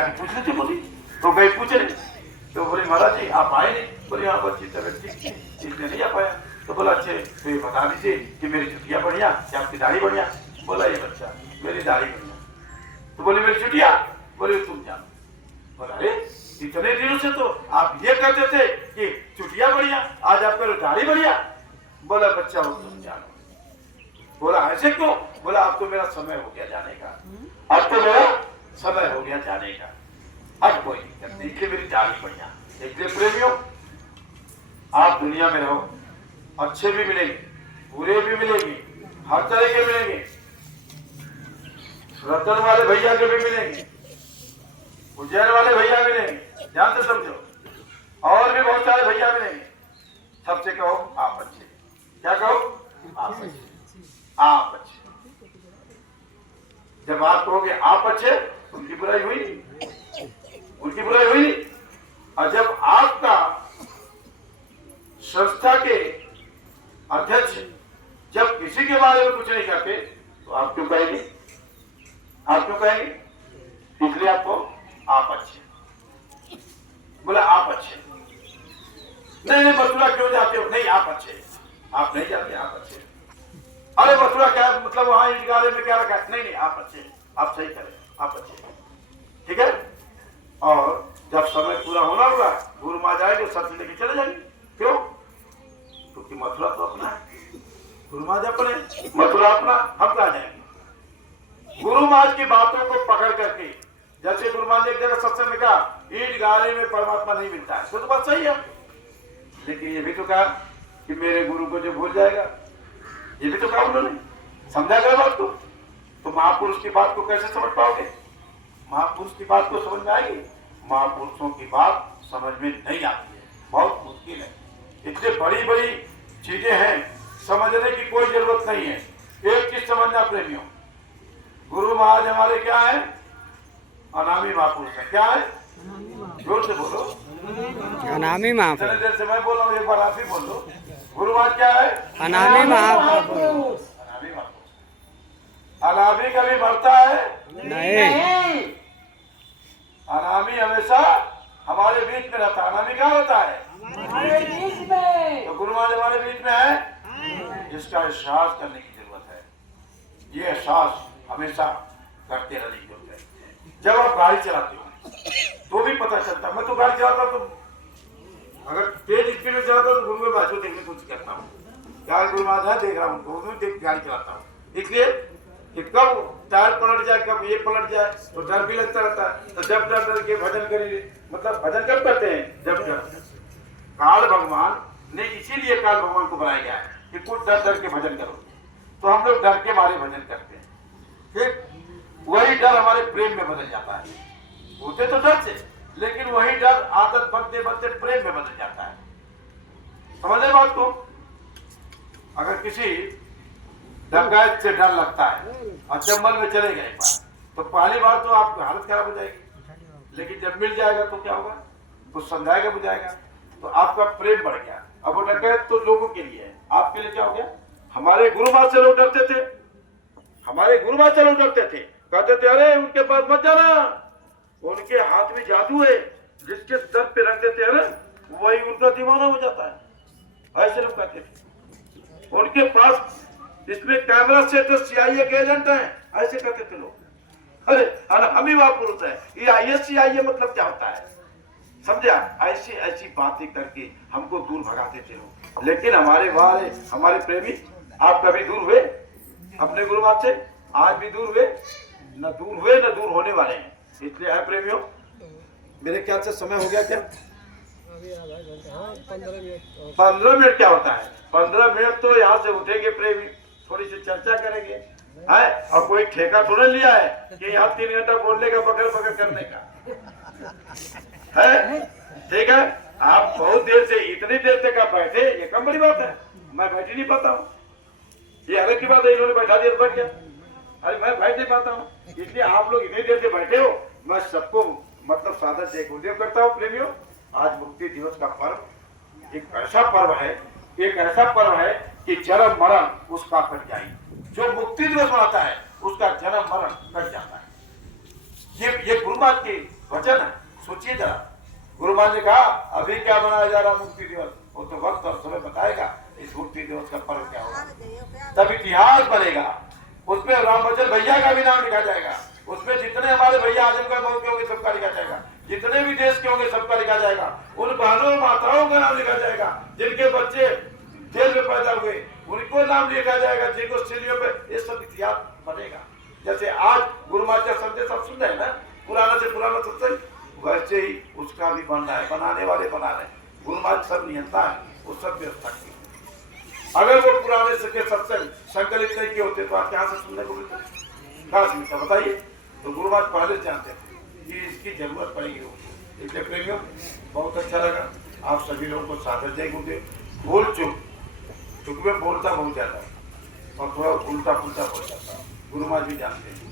जाके पूछ लेते बोली। तो गई पूछ रही, तो बोले महाराज जी आप आए नहीं। बोले हाँ बच्ची तबियत ठीक थी इसलिए नहीं आ पाया। तो बोला अच्छे तो ये बता दीजिए कि मेरी छुट्टियां बढ़िया या आपकी दाढ़ी बढ़िया। बोला ये बच्चा मेरी दाढ़ी बढ़िया। तो बोले मेरी छुट्टियां। बोले तुम जानो। बोला अरे इतने दिनों से तो आप ये कहते थे कि छुट्टियां बढ़िया, आज आप करो दाढ़ी बढ़िया। बोला बच्चा वो तुम जानो। बोला ऐसे क्यों? बोला अब तो मेरा समय हो गया जाने का, अब तो मेरा समय हो गया जाने का, अब कोई दिक्कत नहीं, इसलिए मेरी दाढ़ी बढ़िया। इसलिए प्रेमियों आप दुनिया में रहो, अच्छे भी मिलेंगे बुरे भी मिलेंगे, हर तरह के मिलेंगे, रतन वाले भैया के भी मिलेंगे, उज्जैन वाले भैया मिलेंगे, ध्यान से समझो, और भी बहुत सारे भैया मिलेंगे। सबसे कहो आप अच्छे। क्या कहो? आप अच्छे, आप अच्छे। जब आप कहोगे आप अच्छे उनकी बुराई हुई नहीं, उनकी बुराई हुई नहीं। और जब आपका संस्था के अध्यक्ष जब किसी के बारे में कुछ नहीं कहते तो आप क्यों कहेंगे? आप क्यों कहेंगे? इसलिए आपको आप अच्छे। बोला आप अच्छे। नहीं नहीं मथुरा क्यों जाते हो? नहीं आप अच्छे। आप नहीं जाते, आप अच्छे। अरे मथुरा क्या मतलब वहां ईट गाले में क्या रखा है? नहीं नहीं आप अच्छे, आप सही करें, आप अच्छे। ठीक है। और जब समय पूरा होना होगा गुरु माँ जाएंगे सत्य लेके चले जाएंगे। क्यों? क्योंकि मथुरा तो अपना है, गुरु माँ जब अपने, मथुरा अपना, हम कहा जाएंगे। गुरु माँ की बातों को पकड़ करके, जैसे गुरु माँ ने एक जगह सत्संग में कहा ईट गाले में परमात्मा नहीं मिलता है, तो बात सही है। लेकिन ये भी तो कहा कि मेरे गुरु को जो भूल जाएगा, ये भी तो कहा उन्होंने। समझा गया बात को? तो महापुरुष की बात को कैसे समझ पाओगे? महापुरुष की बात को समझ में आएगी? महापुरुषों की बात समझ में नहीं आती है, बहुत मुश्किल है। इतनी बड़ी बड़ी चीजें हैं, समझने की कोई जरूरत नहीं है। एक चीज समझना प्रेमियों, गुरु महाराज हमारे क्या है? अनामी महापुरुष है। क्या है? जोर से बोलो। अनामी महापुरुष। इतने देर से मैं बोल रहा हूँ, एक बार आप ही बोल दो। गुरु महाराज क्या है? अनामी महापुरुष। अनामी महापुरुष। अनामी कभी मरता है नहीं। अनामी हमेशा हमारे बीच में रहता है। अनामी कहाँ रहता है? हमारे बीच में। तो गुरु महाराज हमारे बीच में है, इसका एहसास करने की जरूरत है। ये एहसास हमेशा करते रहने की जरूरत है। जब आप गाड़ी चलाते हो तो भी पता चलता। मैं तो गाड़ी चलाता तो अगर तेज स्पीड में चलाता तो गुरु महाराज को देखने की कोशिश करता हूँ, क्या गुरु महाराज देख रहा हूँ, तो देख गाड़ी चलाता हूँ। इसलिए कि कब टायर पलट जाए, कब ये पलट जाए, तो डर भी लगता रहता है। तो जब डर डर के भजन करेंगे, मतलब भजन कब करते हैं? जब डर। काल भगवान ने इसीलिए काल भगवान को बनाया गया है कि कुछ डर डर के भजन करो। तो हम लोग डर के मारे भजन करते हैं, ठीक? वही डर हमारे प्रेम में बदल जाता है। होते तो डर से, लेकिन वही डर आदत बनते बनते प्रेम में बदल जाता है। समझे बात को? अगर किसी डकैत से डर लगता है और जंगल में चले गए एक बार, तो पहली बार तो आपकी हालत खराब हो जाएगी, लेकिन जब मिल जाएगा तो क्या होगा? कुछ समझाएगा बुझाएगा तो आपका प्रेम बढ़ गया। अब वो डकैत तो लोगों के लिए है, आपके लिए क्या हो गया? हमारे गुरु माँ से लोग डरते थे, हमारे गुरु माँ से लोग डरते थे, कहते थे अरे उनके पास मत जाना, उनके हाथ में जादू है, जिसके सर पे रख देते हैं ना वही उनका दीवाना हो जाता है। ऐसे लोग कहते थे। उनके पास इसमें कैमरा से तो CIA के एजेंट है, ऐसे कहते थे लोग। अरे हम ही महापुरुष है, ये ISCIA मतलब क्या होता है? समझा? ऐसी ऐसी बातें करके हमको दूर भगाते थे लोग। लेकिन हमारे प्रेमी आप कभी दूर हुए अपने गुरु बात से? आज भी दूर हुए? न दूर हुए न दूर होने वाले हैं। इसलिए है प्रेमियों, मेरे ख्याल से समय हो गया क्या? 15 मिनट क्या होता है? 15 मिनट तो यहाँ से उठेंगे प्रेमी, थोड़ी सी चर्चा करेंगे, है? और कोई ठेका थोड़ा लिया है कि यहाँ 3 घंटा बोलने का, बकर बकर करने का है? ठीक है। आप बहुत देर से, इतनी देर तक आप बैठे, ये कम बड़ी बात है। मैं बैठ ही नहीं पाता हूँ, ये अलग की बात है। इन्होंने बैठा दिया, बैठ गया। अरे मैं बैठ नहीं पाता हूँ, इसलिए आप लोग इतनी देर से बैठे हो। मैं सबको मतलब सादर जय गुरुदेव करता हूँ। प्रेमियों, आज मुक्ति दिवस का पर्व एक ऐसा पर्व है, एक ऐसा पर्व है कि जन्म मरण उसका कट जाए। जो मुक्ति दिवस मनाता है उसका जन्म मरण कट जाता है। ये गुरु महाराज की वचन है, सोचिए जरा। गुरु महाराज ने कहा अभी क्या बनाया जा रहा मुक्ति दिवस, वो तो वक्त और समय बताएगा इस मुक्ति दिवस का पर्व क्या होगा। तब इतिहास बनेगा, उसमें राम बच्चन भैया का भी नाम लिखा जाएगा, उसमें जितने हमारे भैया आजमगढ़ मऊ के होंगे सबका लिखा जाएगा, जितने भी देश के होंगे सबका लिखा जाएगा, उन बहनों माताओं का नाम लिखा जाएगा, जिनके बच्चे जेल में पैदा हुए उनको नाम लिखा जाएगा, जिनको सीढ़ियों पे, ये सब इतिहास बनेगा। जैसे आज गुरु महाराज का संदेश आप सुन रहे हैं ना, पुराना से पुराना सत्संग, वैसे ही उसका भी बनना है, बनाने वाले बना रहे हैं। गुरु महाराज सब नियंता है, वो सब व्यवस्था की। अगर वो पुराने से के सत्संग संकलित नहीं किए होते तो आप यहाँ से सुनने को मिलता, कहाँ से मिलता बताइए। तो गुरु महाराज पहले से जानते थे कि इसकी जरूरत पड़ेगी। इसलिए प्रेमियों बहुत अच्छा लगा आप सभी लोगों को सादर जय गुरुदेव। भूल चुक में बोलता बहुत ज्यादा और थोड़ा उल्टा पुल्टा हो जाता, गुरु महाराज भी जानते हैं।